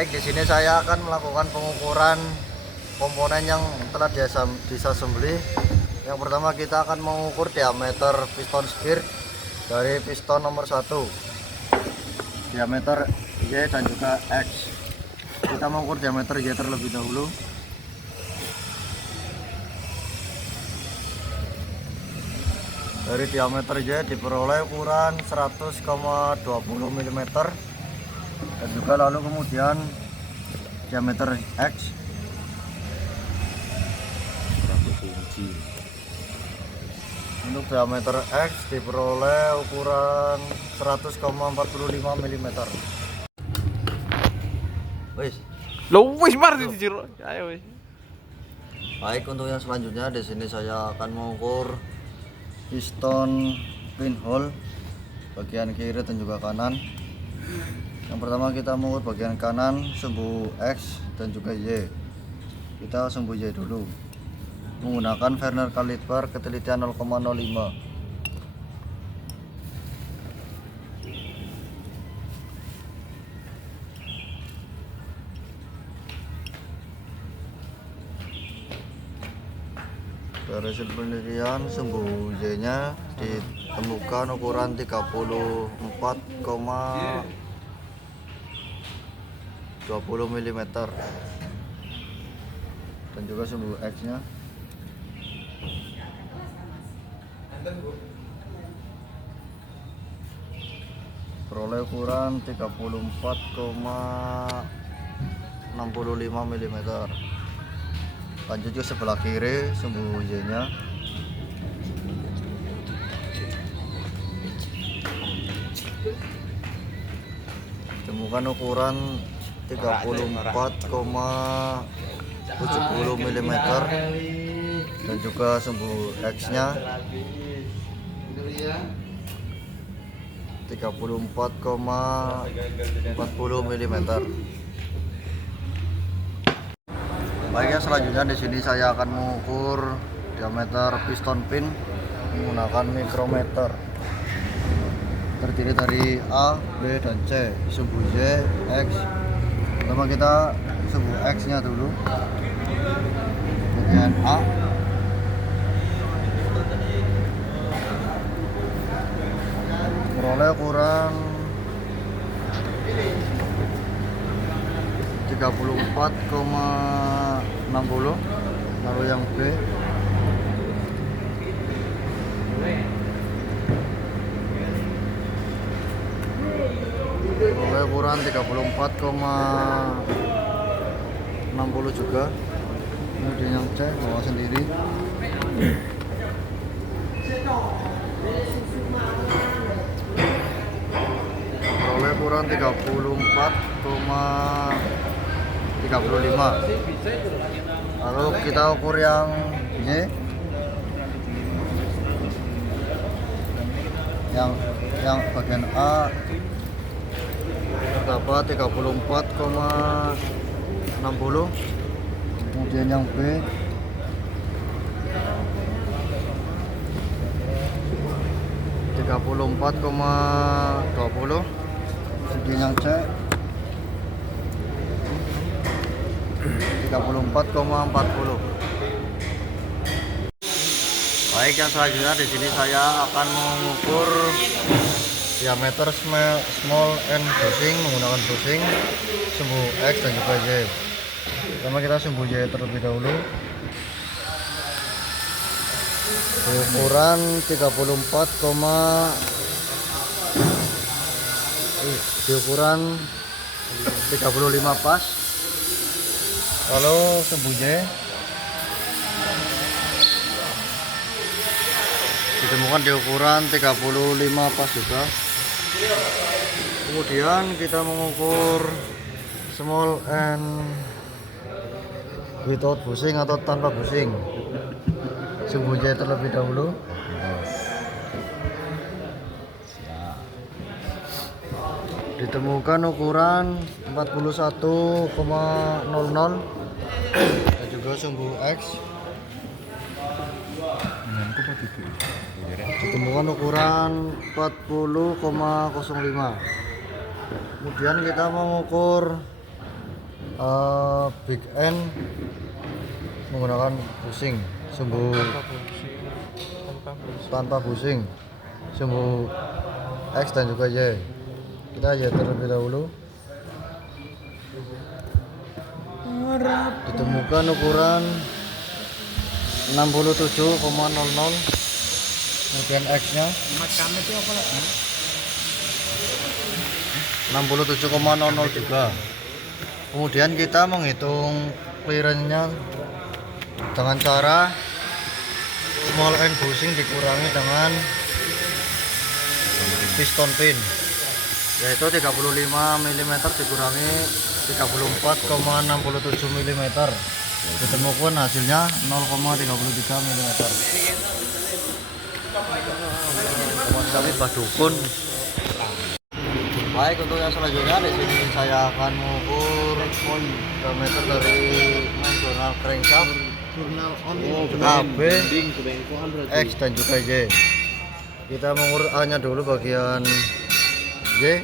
Baik, di sini saya akan melakukan pengukuran komponen yang telah disassembly. Yang pertama kita akan mengukur diameter piston skir dari piston nomor 1, diameter Y dan juga X. Kita mengukur diameter Y terlebih dahulu. Dari diameter Y diperoleh ukuran 100,20 mm, dan juga lalu kemudian diameter X 100 inci. untuk diameter X diperoleh ukuran 100,45 mm. Wis. Lo wis mar dijero. Ayo wis. Baik, untuk yang selanjutnya di sini saya akan mengukur piston pinhole bagian kiri dan juga kanan. Yang pertama kita mengukur bagian kanan sumbu X dan juga Y. Kita sumbu Y dulu menggunakan Vernier kaliper ketelitian 0,05. Dari hasil penelitian sumbu Y nya ditemukan ukuran 34,20 mm, dan juga sumbu X nya peroleh ukuran 34,65 mm. Lanjut ke sebelah kiri sumbu Y nya temukan ukuran 34,70 mm, dan juga sumbu X nya 34,40 mm. Baiknya, selanjutnya di sini saya akan mengukur diameter piston pin menggunakan mikrometer. Terdiri dari A, B, dan C. Sumbu Y, X. Pertama kita sumbu X nya dulu. Bagian A. Peroleh ukuran 34,60. Lalu yang B peroleh ukuran 34,60 juga. Kemudian yang C bawa sendiri peroleh ukuran 34,35. Lalu kita ukur yang Y, yang bagian A dapat 34,60. Kemudian yang B tiga puluh 34,20. Kemudian yang C 34,40. Baik, yang selanjutnya di sini saya akan mengukur diameter small end bushing menggunakan bushing sumbu X dan juga Y. Pertama kita sumbu Y terlebih dahulu. Ukuran 35 pas. Lalu sumbu Y ditemukan di ukuran 35 pas juga. Kemudian kita mengukur small end without bushing atau tanpa bushing. Sumbu Y terlebih dahulu. Ditemukan ukuran 41,00, dan juga sumbu X ditemukan ukuran 40,05. Kemudian kita mengukur Big N menggunakan busing, sumbu tanpa busing, sumbu X dan juga Y. Kita Y terlebih dahulu. Ditemukan ukuran 67,00, kemudian X nya 67,00 juga. Kemudian kita menghitung clearance nya dengan cara small end bushing dikurangi dengan piston pin, yaitu 35 mm dikurangi 34,67 mm. Ditemukan hasilnya 0,33 mm. Teman sekali Pak Dukun. Baik, untuk yang selanjutnya di sini saya akan mengukur diameter dari main jurnal crankshaft, AB, X dan juga Y. Kita mengukur A nya dulu bagian Y.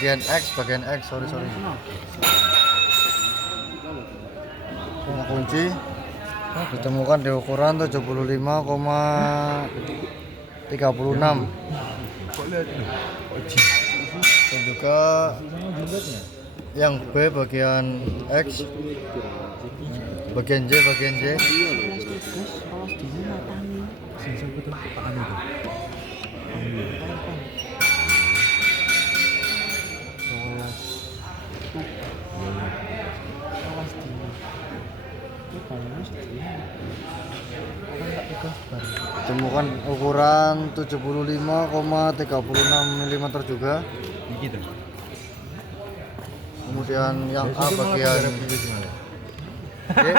Bagian X, sorry. Kunci ditemukan di ukuran 75,36 dan juga yang B bagian X, bagian Y ditemukan ukuran 75,36 mm juga. Kemudian yang A bagian Y, ya.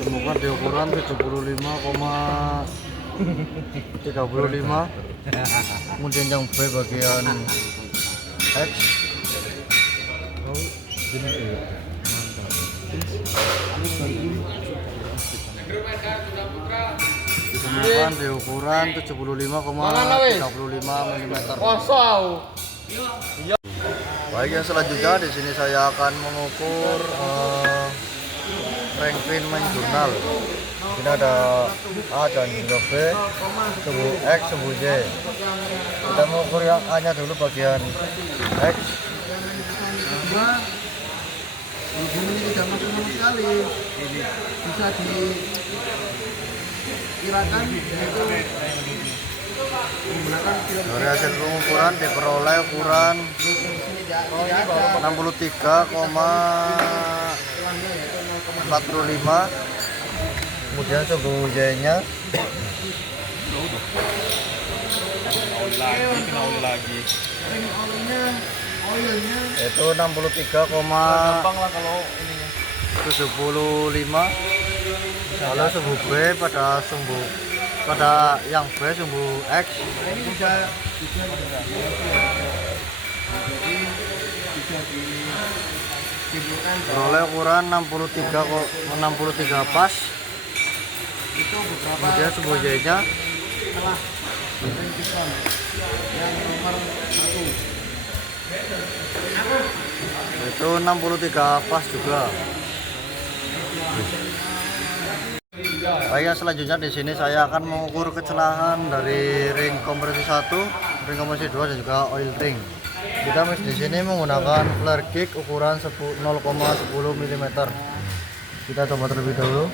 Ditemukan di ukuran 75,35. Kemudian yang B bagian X ditemukan di ukuran 75,35 mm. Baik, yang selanjutnya di sini saya akan mengukur crank pin main jurnal. Ini ada A dan juga B, sumbu X, sumbu Y. Kita mengukur yang A nya dulu bagian X. Hubung ini tidak masuk sama sekali. Bisa dikirakan yaitu menggunakan Dari hasil pengukuran diperoleh ukuran 63,45. Kemudian sumbu Y nya itu 63,75. Kalau sumbu B pada yang B sumbu X peroleh ukuran 63 pas. Kemudian sumbu Y nya itu 63 pas juga. Baik, yang selanjutnya di sini saya akan mengukur kecelakaan dari ring kompresi 1, ring kompresi 2 dan juga oil ring. Kita di sini menggunakan flare kick ukuran 0,10 mm. Kita coba terlebih dahulu.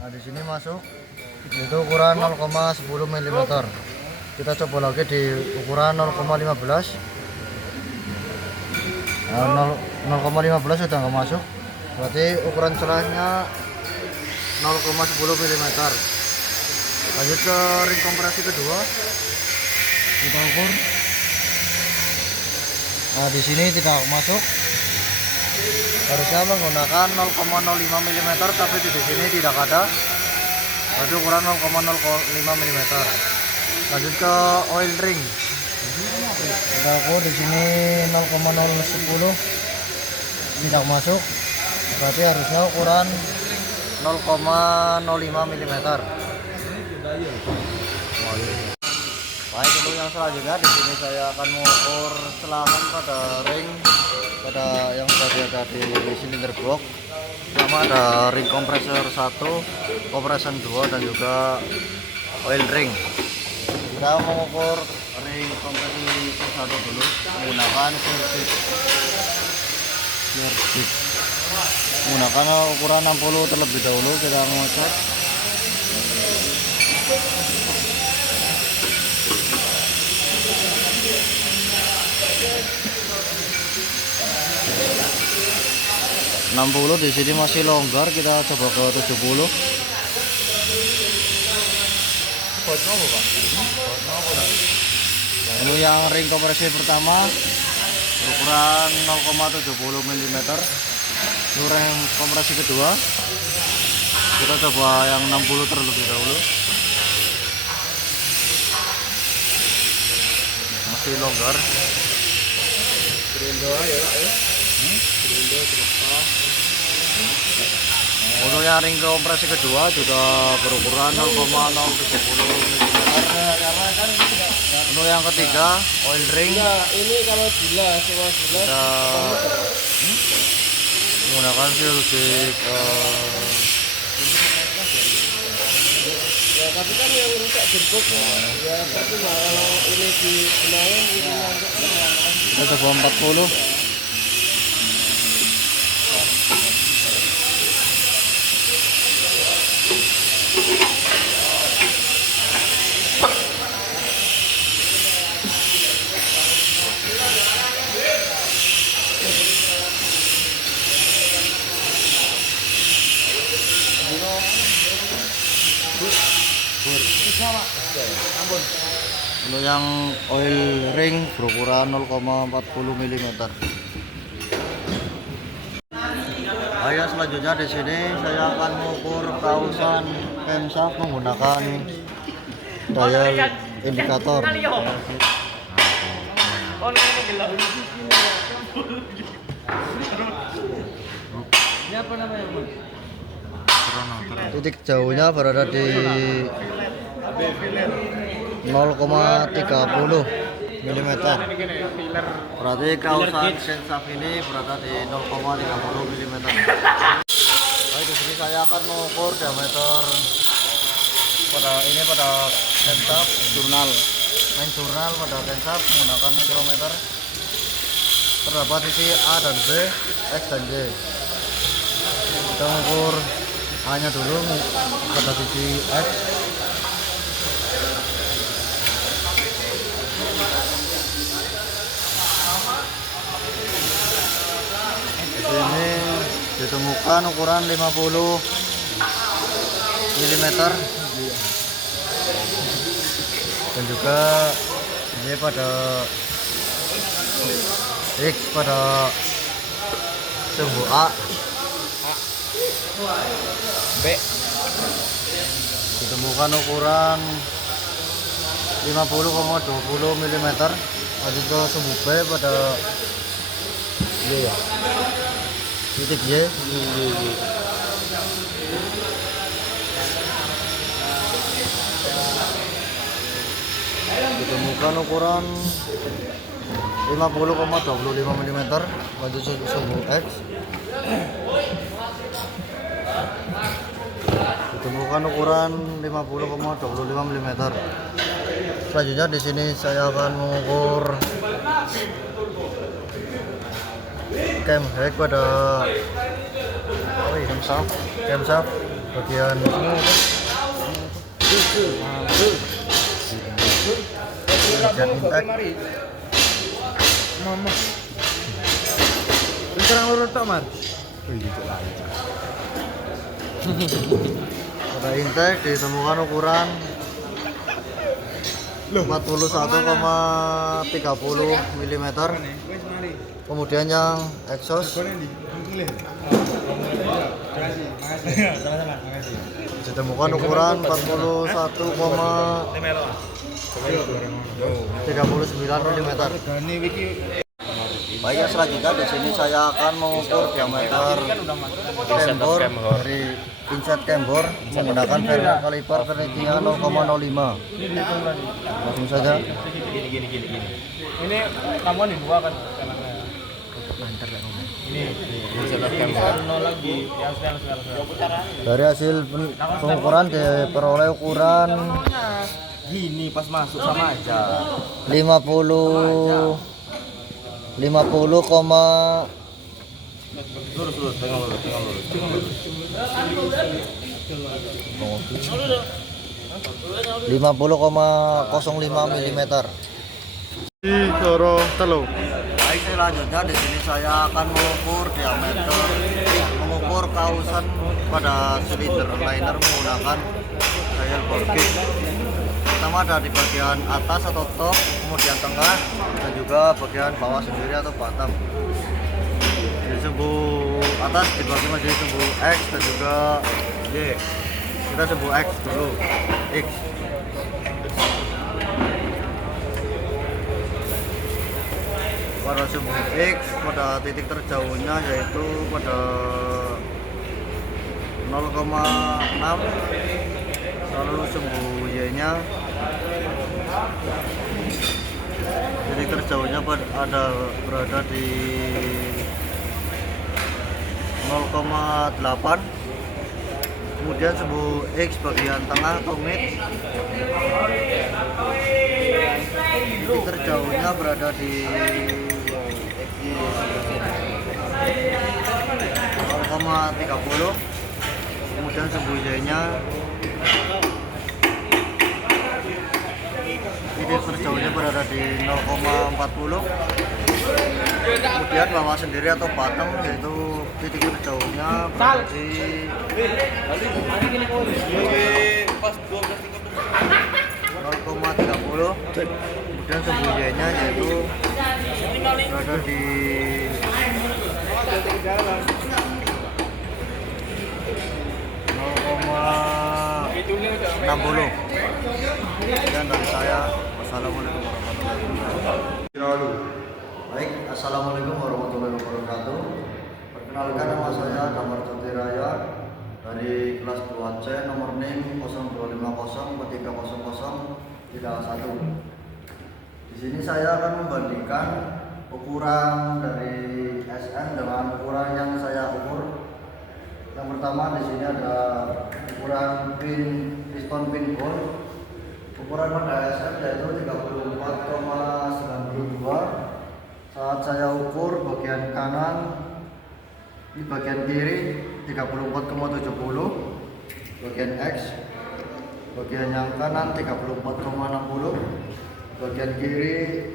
Nah, di sini masuk itu ukuran 0,10 mm. Kita coba lagi di ukuran 0,15. Nah, 0,15 sudah nggak masuk. Berarti ukuran celahnya 0,10 mm. Lanjut ke ring kompresi kedua. Kita ukur. Nah, di sini tidak masuk. Harusnya menggunakan 0,05 mm, tapi di sini tidak ada. Berarti ukuran 0,05 mm. Lanjut ke oil ring. Kita ukur di sini 0,010. tidak masuk, berarti harusnya ukuran 0,05 mm. Baik, untuk yang selanjutnya di sini saya akan mengukur selangan pada ring yang ada di silinder box. Pertama ada ring kompresor 1, kompresor 2 dan juga oil ring. Kita mengukur ring kompresor 1 dulu menggunakan menggunakan ukuran 60 terlebih dahulu. Kita mengecek di sini masih longgar, kita coba ke 70. Ini yang ring kompresi pertama ukuran 0,70 mm. Ini ring kompresi kedua, kita coba yang 60 terlebih dahulu. Masih longgar. Untuk yang ring kompresi kedua juga berukuran 0,070 mm. Untuk yang ketiga oil ring, ini kalau gila semua gila kita menggunakan silgik ya, tapi kan yang rusak gerbok ya, tapi kalau ini digunakan ini kita coba 40. Untuk yang oil ring berukuran 0,40 mm. Baik, selanjutnya di sini saya akan mengukur kausan camshaft menggunakan dial indikator. Titik jauhnya berada di 0,30 mm. Berarti kausan camshaft ini berada di 0,30 mm. Baik, di sini saya akan mengukur diameter pada camshaft main jurnal pada camshaft menggunakan mikrometer. Terdapat sisi A dan B, X dan Y. Kita mengukur hanya dulu pada sisi X. Ini ditemukan ukuran 50 mm dan juga ini pada X pada sumbu A, B ditemukan ukuran 50,20 mm. Lanjut ke sumbu B pada Y ya, titik Y. Ditemukan ukuran 50,25 mm. Lanjut sumbu X. Ditemukan ukuran 50,25 mm. Selanjutnya di sini saya akan mengukur cam head pada camshaft bagian intake. mama sekarang lurus tak mar pada intake ditemukan ukuran 41,30 mm. Kemudian yang exhaust ditemukan ukuran 41,39 mm. Baik, yang selanjutnya di sini saya akan mengukur diameter cambor dari pinset cambor menggunakan vernier kaliper verniernya 0,05. Langsung saja. Gini. Ini kamu nih dua kan? Ini Setup cambor. nol lagi. Yang sekarang. Dari hasil pengukuran diperoleh ukuran Gini pas masuk sama aja. 50, Lurus, tengok lurus. 50,05 mm. Di Loro Telu. Baik, selanjutnya di sini saya akan mengukur kausan pada silinder liner menggunakan dial bore gauge. Pertama ada di bagian atas atau top, kemudian tengah, dan juga bagian bawah sendiri atau bottom. Di sumbu atas dibagi menjadi sumbu X dan juga Y. Kita sumbu X dulu. X. Pada sumbu X pada titik terjauhnya yaitu pada 0,6, lalu sumbu Y nya titik terjauhnya berada di 0,8, kemudian sumbu X bagian tengah atau mid titik terjauhnya berada di 0,30, kemudian sumbu Y nya titik terjauhnya berada di 0,40, kemudian bawah sendiri atau bottom yaitu titik terjauhnya berada di 0,30, kemudian sumbu Y nya yaitu berada di 0,60. Sekian dari saya. Wassalamualaikum warahmatullahi wabarakatuh. Baik, assalamualaikum warahmatullahi wabarakatuh. Perkenalkan, nama saya Damar Jotiraya dari kelas 2C nomor NIM 0250430031. Di sini saya akan membandingkan ukuran dari SN dengan ukuran yang saya ukur. Yang pertama di sini ada ukuran piston pin hole. Ukuran pada SN yaitu 34,92. Saat saya ukur bagian kanan di bagian kiri 34,70, bagian X, bagian yang kanan 34,60, bagian kiri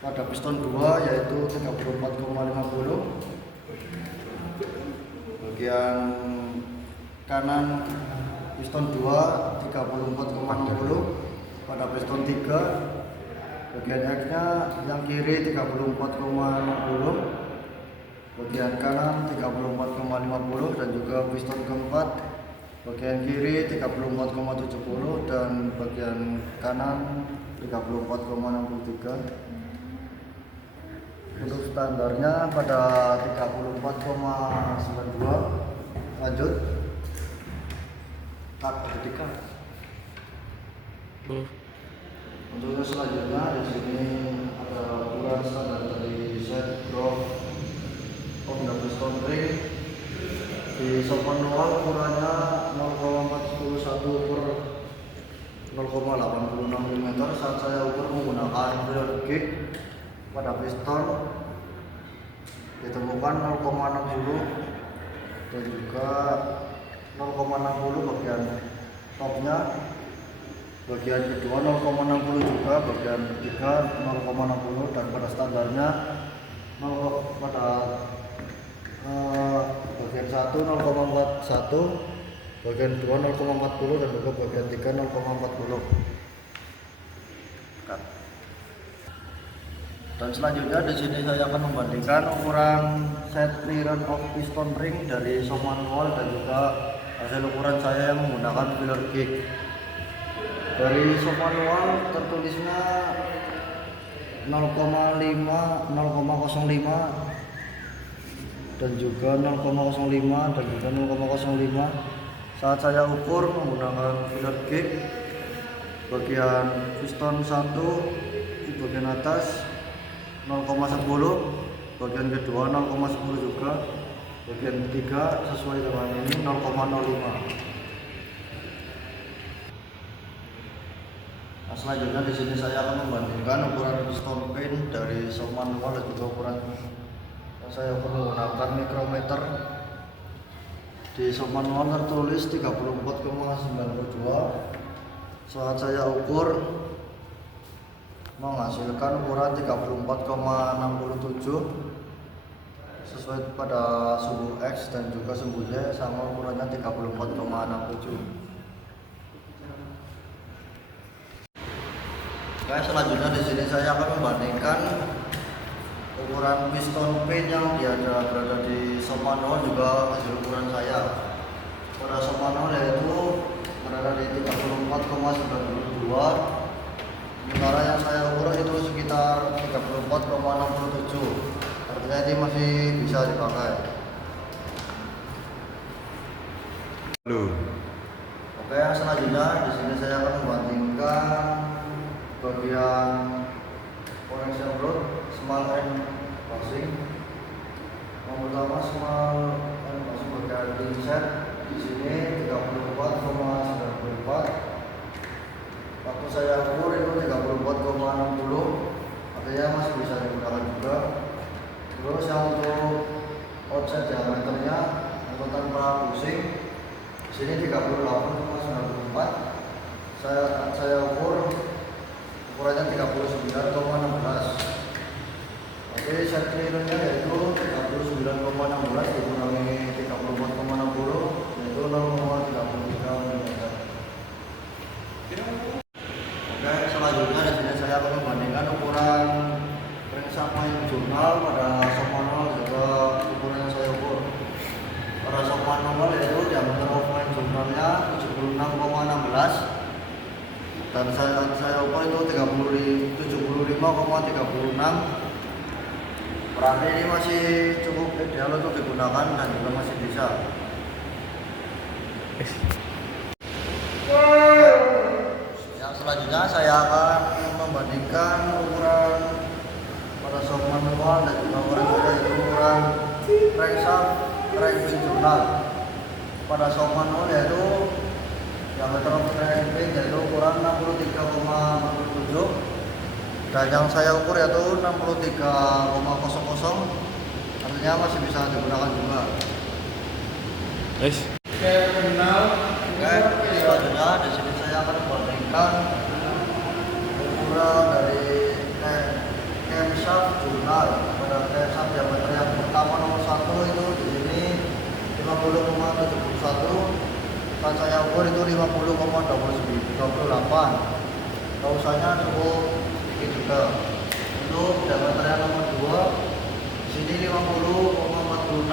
pada piston 2 yaitu 34,50, bagian kanan piston 2 34,60, pada piston 3 bagian X nya yang kiri 34,60, bagian kanan 34,50, dan juga piston keempat bagian kiri 34,70 dan bagian kanan 34,63. Untuk standarnya pada 34,92. Lanjut. Ketika untuk yang selanjutnya di sini ada ukuran standar dari set growth of the piston ring. Di shop manual ukurannya 0,41 per 0,86 mm. Saat saya ukur menggunakan filler gauge pada piston ditemukan 0,60 dan juga 0,60 bagian topnya, bagian kedua 0,60 juga, bagian ketiga 0,60, dan pada standarnya pada bagian 1 0,41, bagian 2 0,40, dan juga bagian 3 0,40. Dan selanjutnya di sini saya akan membandingkan ukuran set clearance of piston ring dari shop manual dan juga hasil ukuran saya yang menggunakan filler gauge. Dari shop manual tertulisnya 0,05 dan juga 0,05 dan juga 0,05. Saat saya ukur menggunakan filler gig, bagian piston 1 di bagian atas 0,10, bagian kedua 0,10 juga, bagian ketiga sesuai dengan ini 0,05. Nah, selanjutnya di sini saya akan membandingkan ukuran piston pin dari shock manual dan juga ukuran yang saya menggunakan mikrometer. Di shock manual tertulis 34,92. Saat saya ukur menghasilkan ukuran 34,67 sesuai pada sumbu X dan juga sumbu Y sama ukurannya 34,67. Oke, selanjutnya di sini saya akan membandingkan ukuran piston pin yang berada di shock manual juga hasil ukuran saya. Pada shock manual yaitu berada di 34,92, sementara yang saya ukur itu sekitar 34,67. Artinya ini masih bisa dipakai. Oke, yang selanjutnya di sini saya akan membandingkan bagian connection rod small end passing. Yang pertama small end passing bagian inset di sini 34,94. Waktu saya ukur itu 34,60, artinya masih bisa digunakan juga. Terus yang untuk offset diameternya untuk tanpa pusing di sini 38,94. Saya ukur ukurannya 39,16. Oke, set clearance-nya yaitu 39,16 dikurangi 34,60 yaitu 0,33 mm. Oke, selanjutnya di sini saya akan membandingkan ukuran crankshaft main jurnal pada shock manual juga ukuran yang saya ukur. Pada shock manual yaitu diameter of main jurnalnya 76,16 dan saya ukur itu 75,36. Berarti ini masih cukup ideal untuk digunakan dan juga masih bisa. Yang selanjutnya saya akan membandingkan ukuran pada shock manual dan juga ukuran saya yaitu ukuran crankshaft crankpin jurnal. Pada shock manual yaitu diameter of crankpin yaitu ukuran 63,47 dan yang saya ukur yaitu 63,00, artinya masih bisa digunakan juga. Oke, kenal. Oke, selanjutnya di sini saya akan membandingkan ukuran dari camshaft jurnal. Pada camshaft diameter yang pertama nomor 1 itu di sini 50,71. Saat saya ukur itu 50,28. Usahanya cukup sedikit juga. Untuk diameter yang nomor 2 di sini 50,46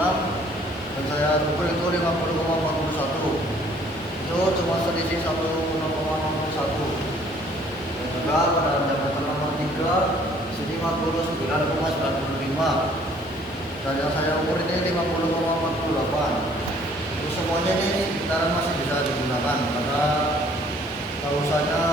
dan saya ukur itu 50,41. Itu cuma selisih 1,01. Dan juga pada diameter nomor 3 di sini 59,95 dan yang saya ukur ini 50,48. Itu semuanya ini sekitaran masih bisa digunakan karena usahanya